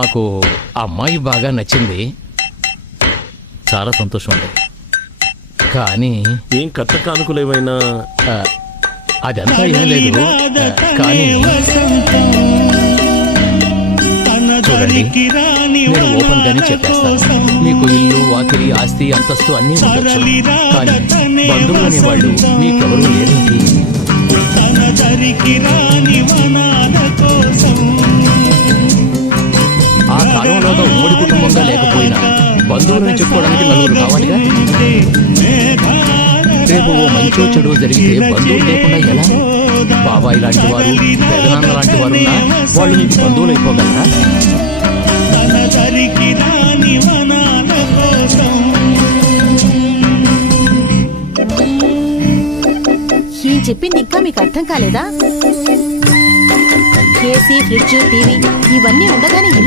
నాకు అమ్మాయి బాగా నచ్చింది, చాలా సంతోషం అండి. కానీ ఏం కట్ట కానుకలేమైనా? ఆ, అదంతా ఏం లేదు. కానీ చూడండి, నేను ఓపెన్ గానే చెప్పేస్తాను. మీకు ఇల్లు, వాకిలి, ఆస్తి, అంతస్తు అన్నీ ఉండొచ్చు. కానీ బంధువులు అనేవాళ్ళు మీకెవరూ లేదేంటి? ఆ కాలంలో ఉమ్మడి కుటుంబంగా లేకపోయినా బంధువులను చెప్పుకోవడానికి నలుగురు కావాలిగా. రేపు ఓ మంచో చెడు జరిగితే బంధువులు లేకుండా ఎలా? బాబాయ్ లాంటి వారు, పెదనాన్న లాంటి వారున్నా వాళ్ళు మీకు బంధువులు అయిపోగలరా? ఏం చెప్పింది ఇంకా మీకు అర్థం కాలేదా? ఏసీ, ఫ్రిడ్జ్, టీవీ ఇవన్నీ ఉండగానే ఇల్లు